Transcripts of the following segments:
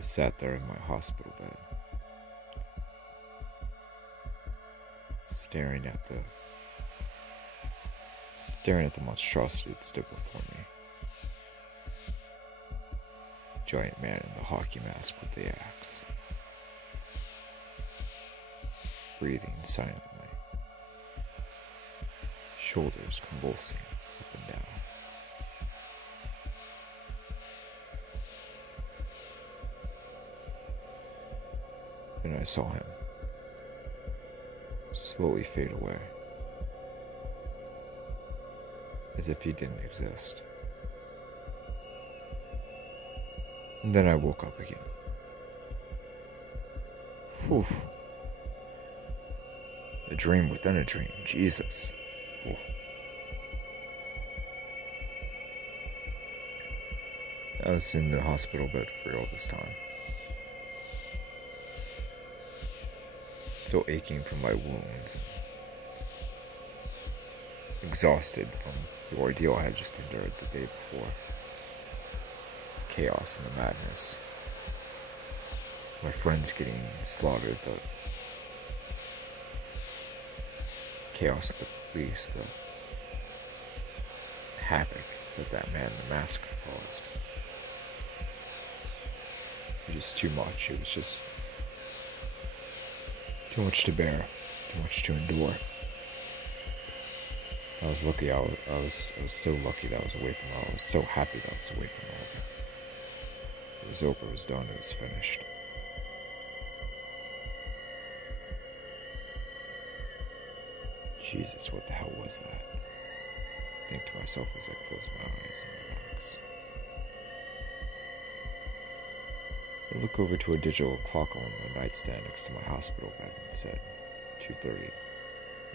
I sat there in my hospital bed, staring at the monstrosity that stood before me. Giant man in the hockey mask with the axe, breathing silently, shoulders convulsing up and down. Then I saw him slowly fade away, as if he didn't exist. And then I woke up again. Whew. A dream within a dream, Jesus. Whew. I was in the hospital bed for all this time. Still aching from my wounds. Exhausted from the ordeal I had just endured the day before. The chaos and the madness. My friends getting slaughtered, the chaos of the police, the havoc that man in the mask caused. It was just too much. It was just too much to bear, too much to endure. I was lucky. I was so lucky that I was away from it. I was so happy that I was away from all of it. It was over. It was done. It was finished. Jesus, what the hell was that? I think to myself as I close my eyes and relax. I look over to a digital clock on the nightstand next to my hospital bed and it said 2:30. It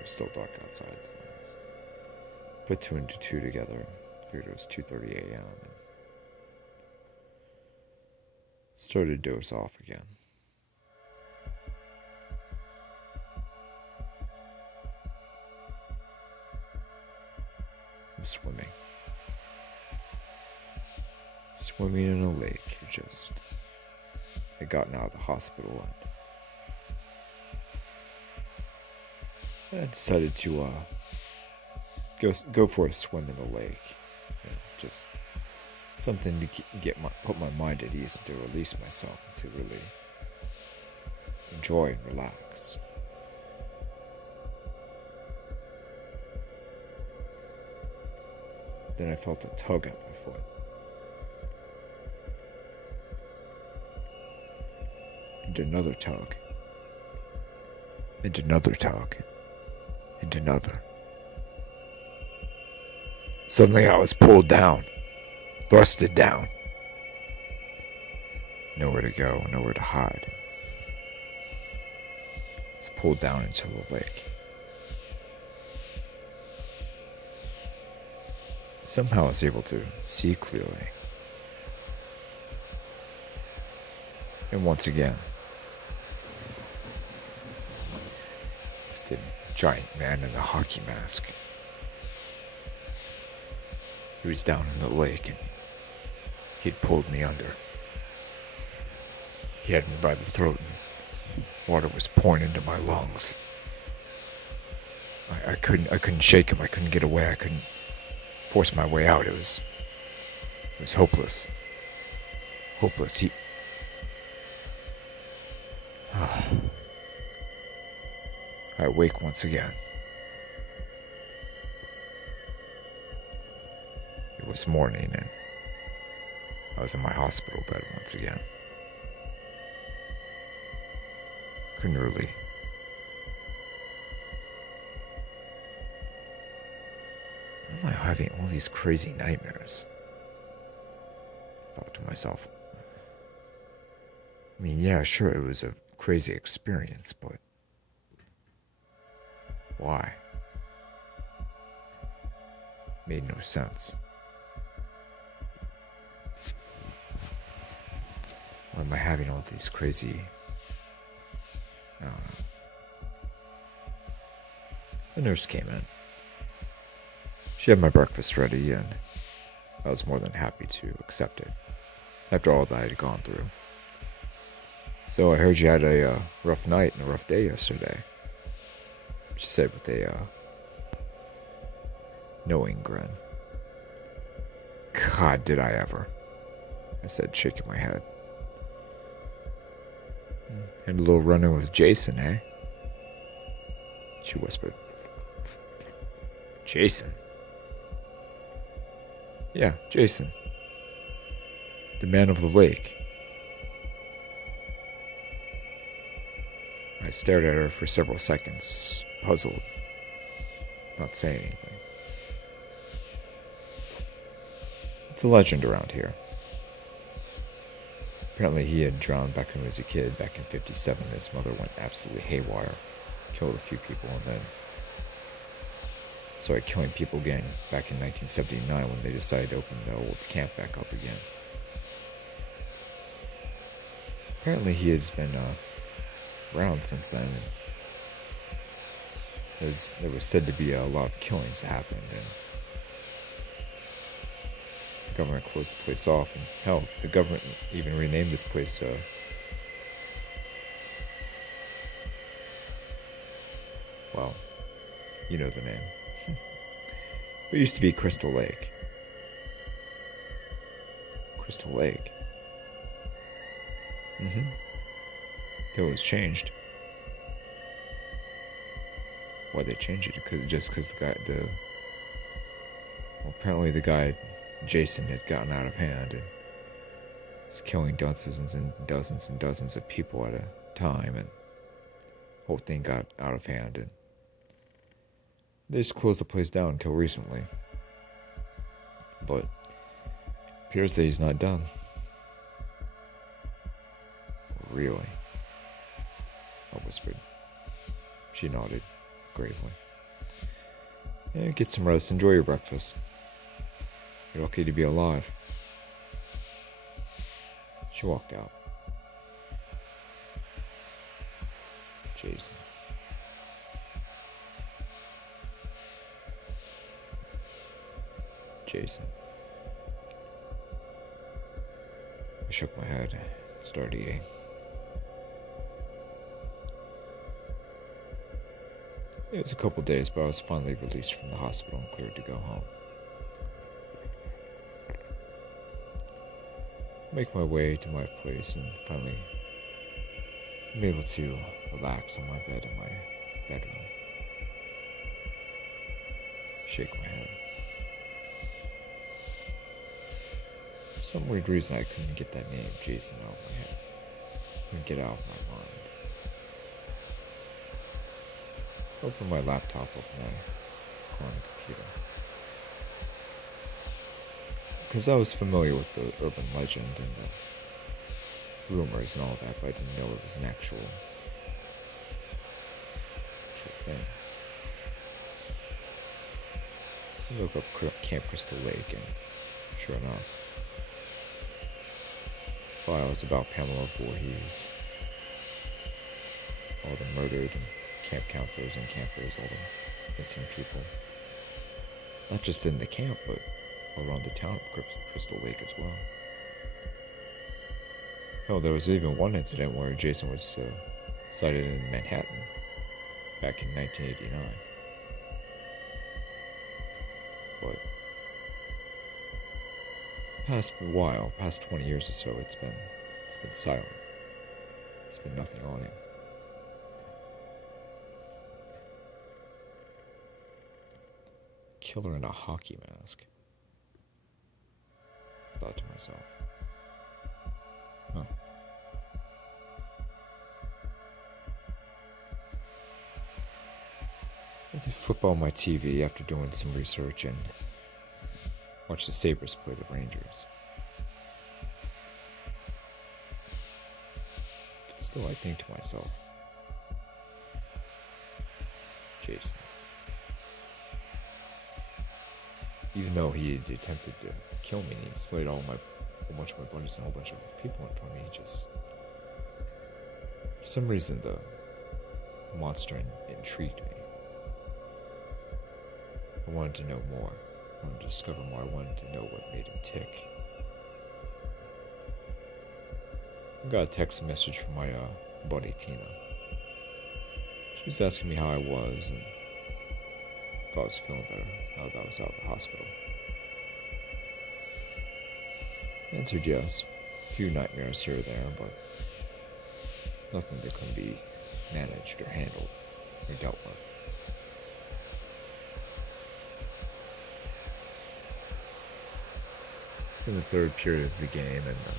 was still dark outside. So I put two and two together and figured it was 2:30 a.m. and started to doze off again. I'm swimming. Swimming in a lake. I'd gotten out of the hospital and I decided to go for a swim in the lake. You know, just something to put my mind at ease and to release myself and to really enjoy and relax. Then I felt a tug at my foot. And another tug. And another tug. And another. Suddenly I was pulled down. Thrusted down. Nowhere to go, nowhere to hide. I was pulled down into the lake. Somehow I was able to see clearly. And once again, the giant man in the hockey mask. He was down in the lake and he'd pulled me under. He had me by the throat and water was pouring into my lungs. I couldn't shake him. I couldn't get away. I couldn't force my way out. It was hopeless. Hopeless. I awake once again. It was morning and I was in my hospital bed once again. Couldn't really. Why am I having all these crazy nightmares? I thought to myself. I mean, yeah, sure, it was a crazy experience, but why? Made no sense. Why am I having all these crazy... I don't know. The nurse came in. She had my breakfast ready, and I was more than happy to accept it, after all that I had gone through. So I heard you had a rough night and a rough day yesterday, she said with a knowing grin. God, did I ever, I said, shaking my head. Had a little run-in with Jason, eh? She whispered. Jason? Yeah, Jason. The man of the lake. I stared at her for several seconds, puzzled, not saying anything. It's a legend around here. Apparently he had drowned back when he was a kid, back in '57. His mother went absolutely haywire, killed a few people, and then started killing people again back in 1979 when they decided to open the old camp back up again. Apparently he has been around since then. And there was said to be a lot of killings that happened, and the government closed the place off, and hell, the government even renamed this place well, you know the name. It used to be Crystal Lake. Crystal Lake. Till it was changed. Why they changed it? Because apparently the guy Jason had gotten out of hand and was killing dozens and dozens and dozens of people at a time, and the whole thing got out of hand, and they just closed the place down until recently. But it appears that he's not done. Really? I whispered. She nodded gravely. Yeah, get some rest. Enjoy your breakfast. You're lucky to be alive. She walked out. Jason. Jason. I shook my head and started eating. It was a couple days, but I was finally released from the hospital and cleared to go home. Make my way to my place and finally I'm able to relax on my bed in my bedroom. Shake my head. For some weird reason I couldn't get that name, Jason, out of my head. Couldn't get it out of my mind. Open my laptop up and I go on the computer. Because I was familiar with the urban legend and the rumors and all that, but I didn't know it was an actual thing. I look up Camp Crystal Lake, and sure enough, files about Pamela Voorhees, all the murdered and camp counselors and campers, all the missing people. Not just in the camp, but all around the town of Crystal Lake as well. Hell, there was even one incident where Jason was sighted in Manhattan back in 1989. But past 20 years or so, it's been silent. There's been nothing on him. Killer in a hockey mask. Thought to myself. Huh. I did football on my TV after doing some research and watched the Sabres play the Rangers. But still, I think to myself, Jason. Even though he had attempted to kill me, he slayed a whole bunch of my buddies and a whole bunch of people in front of me. Just for some reason, the monster intrigued me. I wanted to know more. I wanted to discover more. I wanted to know what made him tick. I got a text message from my buddy Tina. She was asking me how I was and if I was feeling better now that I was out of the hospital. I answered yes. A few nightmares here or there, but nothing that couldn't be managed or handled or dealt with. It's in the third period of the game, and the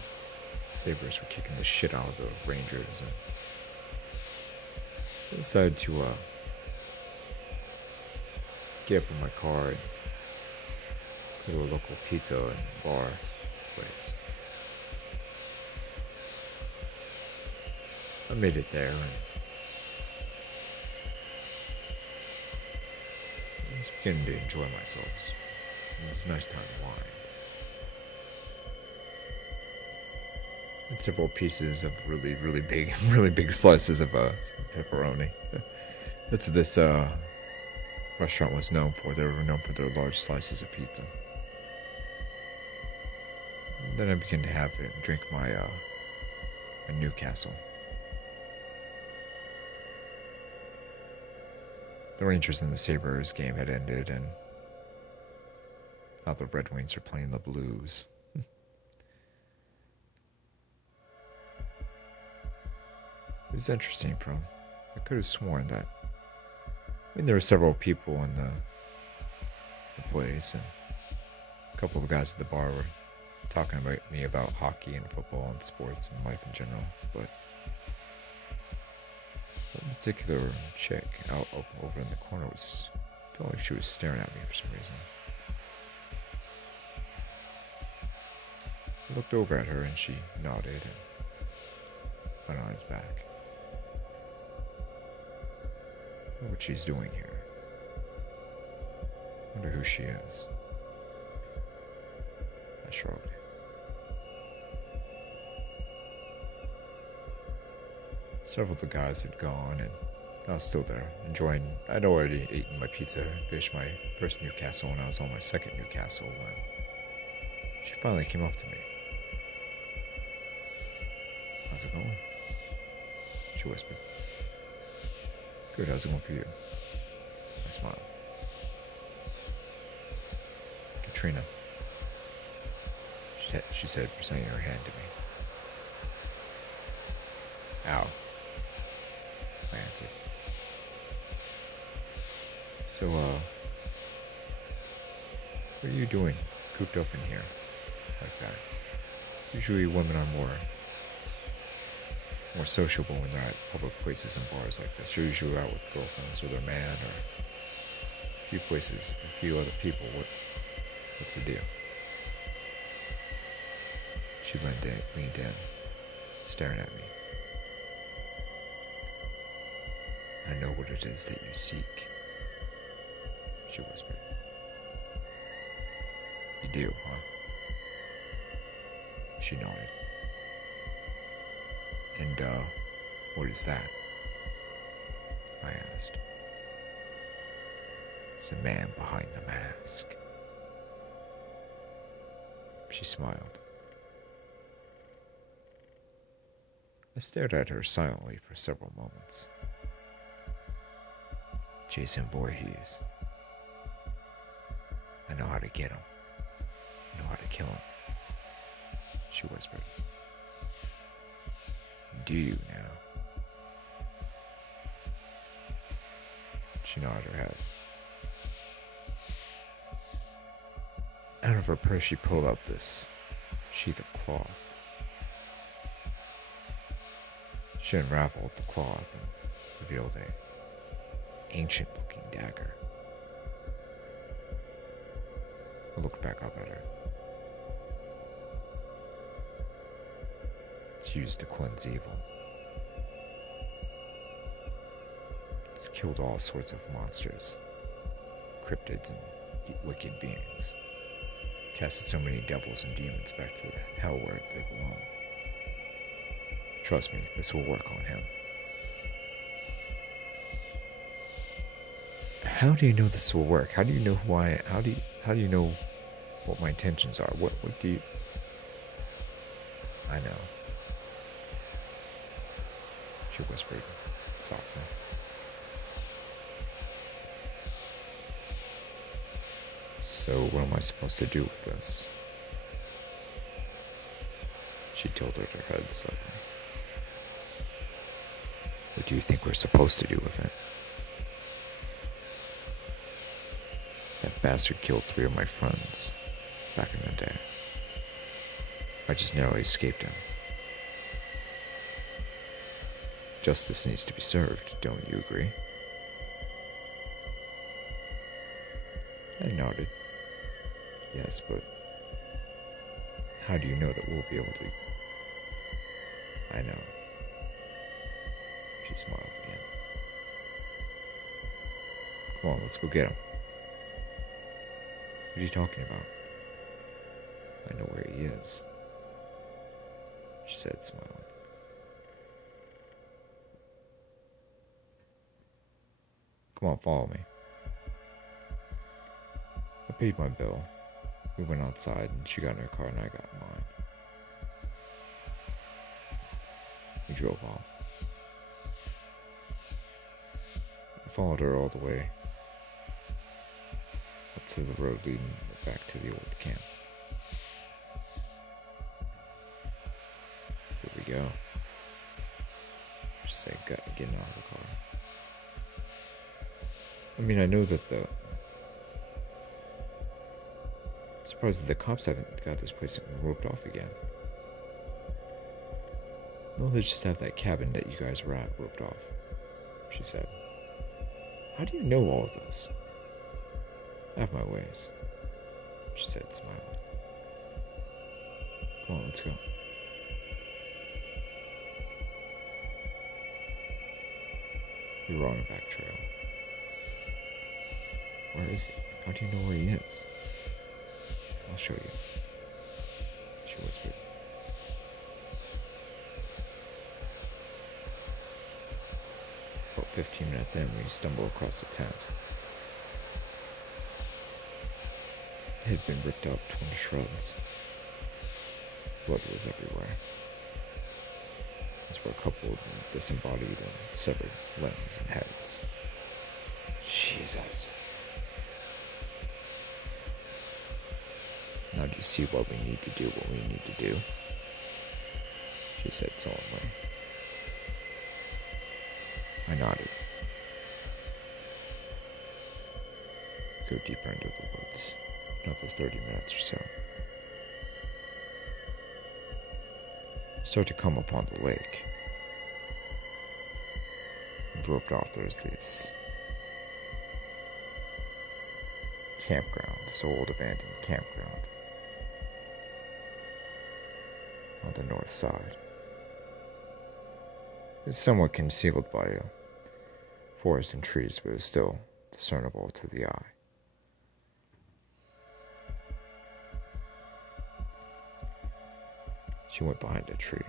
Sabres were kicking the shit out of the Rangers, and I decided to get up in my car and go to a local pizza and bar place. I made it there, and I was beginning to enjoy myself. It was a nice time to wind. And several pieces of really big slices of pepperoni. That's what this restaurant was known for. They were known for their large slices of pizza. And then I began to have it, drink my Newcastle. The Rangers and the Sabres game had ended, and now the Red Wings are playing the Blues. It was interesting, I could have sworn that, there were several people in the place, and a couple of guys at the bar were talking about me about hockey and football and sports and life in general, but one particular chick out over in the corner felt like she was staring at me for some reason. I looked over at her and she nodded and went on his back. I wonder what she's doing here. I wonder who she is. I shrugged. Several of the guys had gone, and I was still there, enjoying. I'd already eaten my pizza, finished my first Newcastle, and I was on my second Newcastle when she finally came up to me. How's it going? She whispered. Good, how's it going for you? I smiled. Katrina, she said, presenting her hand to me. Ow, I answered. So, what are you doing cooped up in here like that? Usually women are more sociable when they're at public places and bars like this. You're usually out with girlfriends or their man or a few other people. What's the deal? She leaned in, staring at me. I know what it is that you seek, she whispered. You do, huh? She nodded. And, what is that? I asked. It's the man behind the mask. She smiled. I stared at her silently for several moments. Jason Voorhees. I know how to get him. I know how to kill him, she whispered. Do you now? She nodded her head. Out of her purse, she pulled out this sheath of cloth. She unraveled the cloth and revealed an ancient-looking dagger. I looked back up at her. It's used to cleanse evil. It's killed all sorts of monsters, cryptids, and wicked beings. Casted so many devils and demons back to the hell where they belong. Trust me, this will work on him. How do you know this will work? How do you know who I am? How do you know what my intentions are? What do you... I know. she whispered softly. So what am I supposed to do with this? She tilted her head slightly. What do you think we're supposed to do with it? That bastard killed 3 of my friends back in the day. I just narrowly escaped him. Justice needs to be served, don't you agree? I nodded. Yes, but how do you know that we'll be able to? I know. She smiled again. Come on, let's go get him. What are you talking about? I know where he is, she said, smiling. Come on, follow me. I paid my bill. We went outside and she got in her car and I got in mine. We drove off. I followed her all the way up to the road leading back to the old camp. Here we go, she said, getting out of the car. I mean, I know that I'm surprised that the cops haven't got this place roped off again. No, they just have that cabin that you guys were at roped off, she said. How do you know all of this? I have my ways, she said, smiling. Come on, let's go. We were on a back trail. Where is he? How do you know where he is? I'll show you, she whispered. About 15 minutes in, we stumbled across the tent. It had been ripped up to shreds. Blood was everywhere. As were a couple of disembodied and severed limbs and heads. Jesus. Now do you see what we need to do, what we need to do? She said solemnly. I nodded. Go deeper into the woods. Another 30 minutes or so. Start to come upon the lake. And roped off, there's this campground, this old abandoned campground on the north side. It's somewhat concealed by a forest and trees, but is still discernible to the eye. She went behind a tree.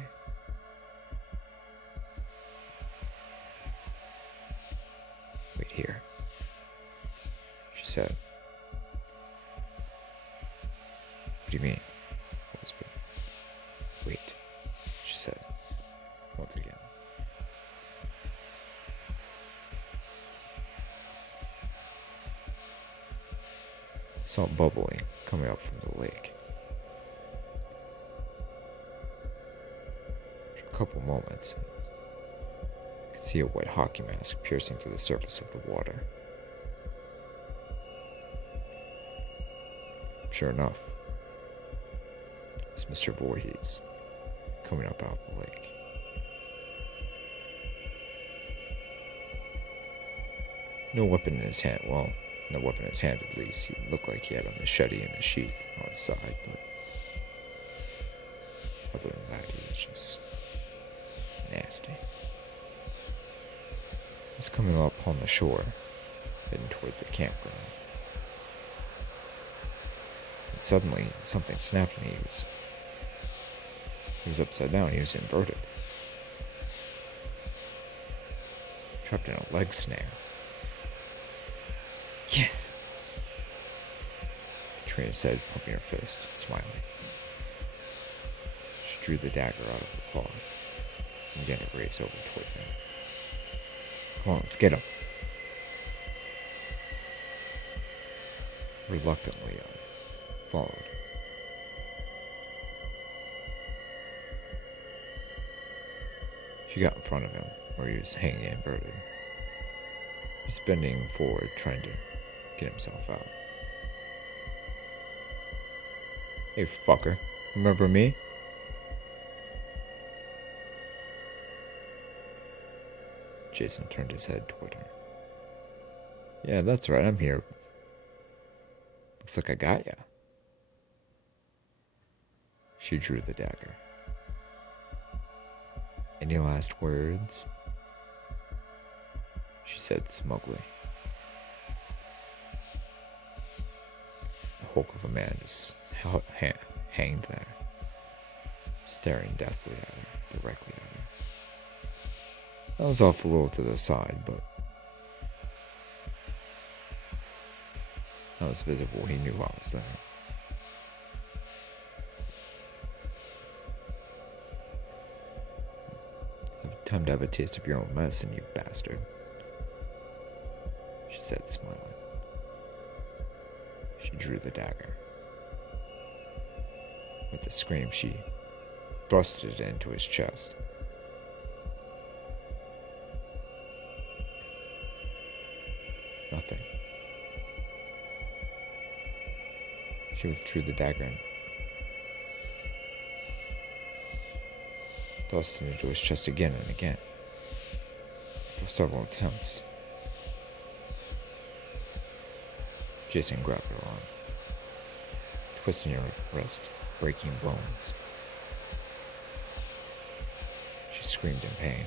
Wait here, she said. What do you mean? I whispered. Wait, she said, once again. I saw bubbling coming up from the lake. For a couple moments, I could see a white hockey mask piercing through the surface of the water. Sure enough, it was Mr. Voorhees coming up out of the lake. No weapon in his hand. Well, no weapon in his hand at least. He looked like he had a machete in a sheath on his side, but other than that, he was just nasty. He was coming up on the shore, heading toward the campground. And suddenly, something snapped and he was upside down. He was inverted. Trapped in a leg snare. Yes! Katrina said, pumping her fist, smiling. She drew the dagger out of the cloth. and began to race over towards him. Come on, let's get him. Reluctantly, I followed. She got in front of him, where he was hanging inverted. He's bending forward, trying to get himself out. Hey, fucker. Remember me? Jason turned his head toward her. Yeah, that's right, I'm here. Looks like I got ya. She drew the dagger. Any last words? She said smugly. The hulk of a man just hanged there, staring deathly at her, directly at her. I was off a little to the side, but I was visible. He knew I was there. Time to have a taste of your own medicine, you bastard, she said, smiling. She drew the dagger. With a scream, she thrusted it into his chest. Nothing. She withdrew the dagger and thrust it into his chest again and again. For several attempts. Jason grabbed her arm, twisting her wrist, breaking bones. She screamed in pain.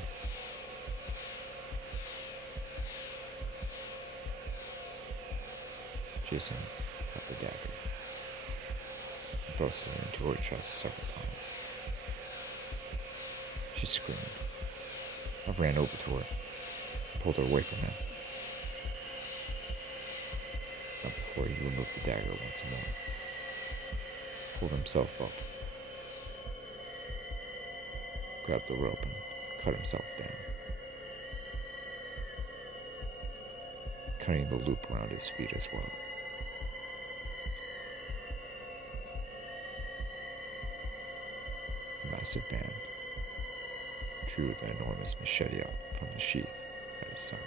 Jason got the dagger and thrust it into her chest several times. She screamed. I ran over to her and pulled her away from him. Not before he removed the dagger once more. Pulled himself up. Grabbed the rope and cut himself down. Cutting the loop around his feet as well. The massive band drew the enormous machete out from the sheath at his side.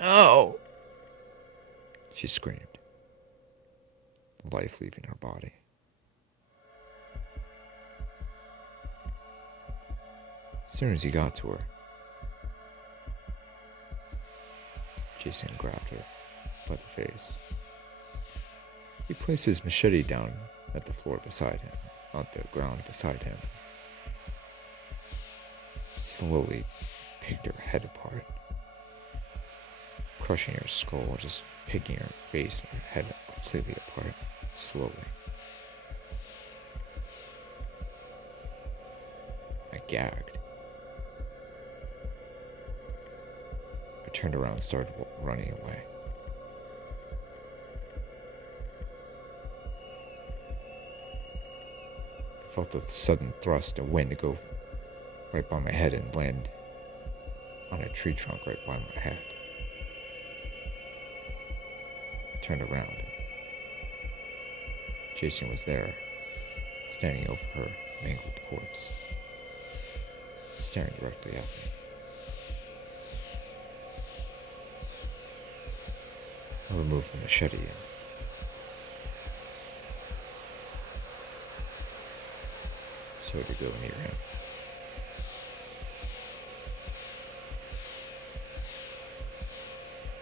"Oh!" she screamed, life leaving her body. As soon as he got to her, Jason grabbed her by the face. He placed his machete down at the floor beside him, on the ground beside him. Slowly picked her head apart, crushing her skull, just picking her face and her head completely apart, slowly. I gagged. I turned around and started running away. I felt a sudden thrust of wind to go right by my head and land on a tree trunk right by my head. I turned around. Jason was there, standing over her mangled corpse, staring directly at me. I removed the machete and started to go near him.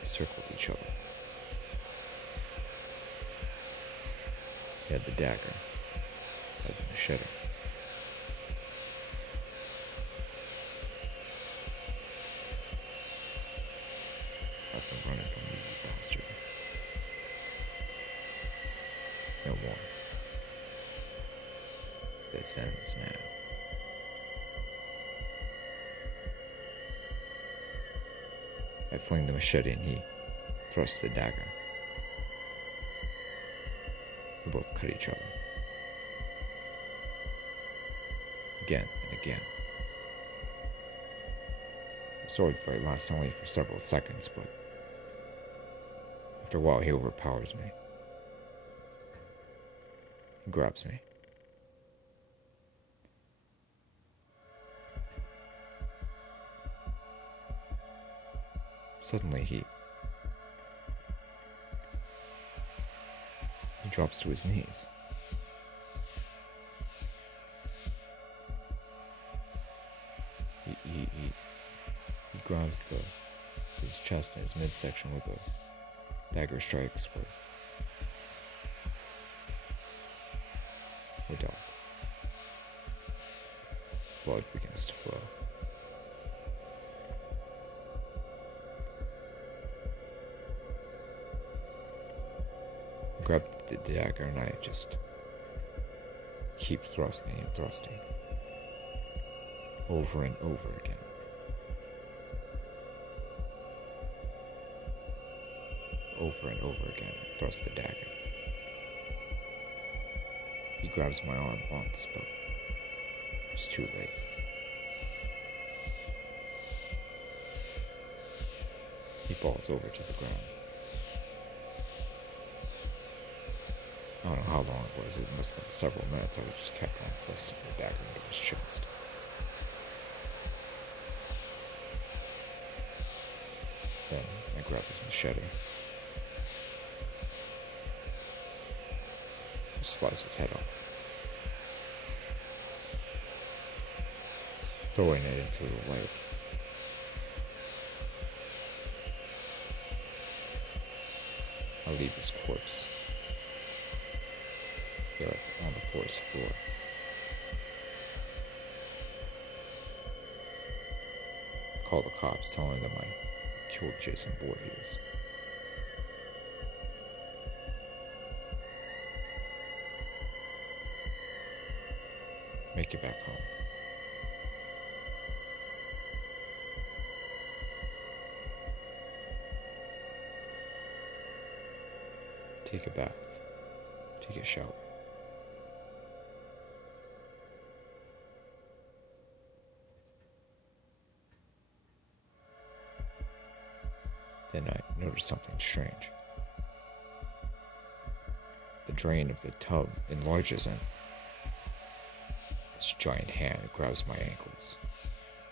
We circled each other. He had the dagger. I had the machete. I've been running from you, you bastard. No more. This ends now. I flung the machete and he thrust the dagger. We both cut each other. again and again. The sword fight lasts only for several seconds, but after a while he overpowers me. He grabs me. Suddenly he drops to his knees. He grabs his chest and his midsection with a dagger strikes were dealt. Blood begins to flow. I grab the dagger and I just keep thrusting and thrusting. Over and over again. Over and over again, I thrust the dagger. He grabs my arm once, but it's too late. He falls over to the ground. I don't know how long it was. It must have been several minutes. I just kept on thrusting the dagger into his chest. Then I grab his machete. I slice his head off. Throwing it into the lake. I leave his corpse there on the forest floor. I call the cops, telling them I killed Jason Voorhees. Make it back home. Take a bath. Take a shower. Then I noticed something strange. The drain of the tub enlarges and this giant hand grabs my ankles,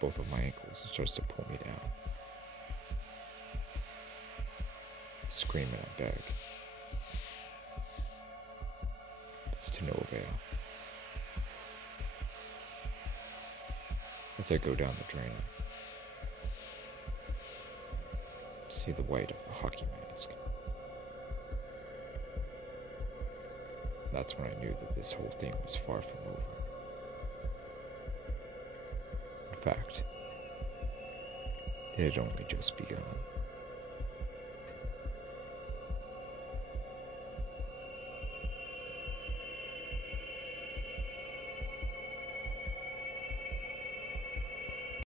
both of my ankles, and starts to pull me down. I scream and I beg. It's to no avail. As I go down the drain, I see the white of the hockey mask. That's when I knew that this whole thing was far from over. In fact, it had only just begun.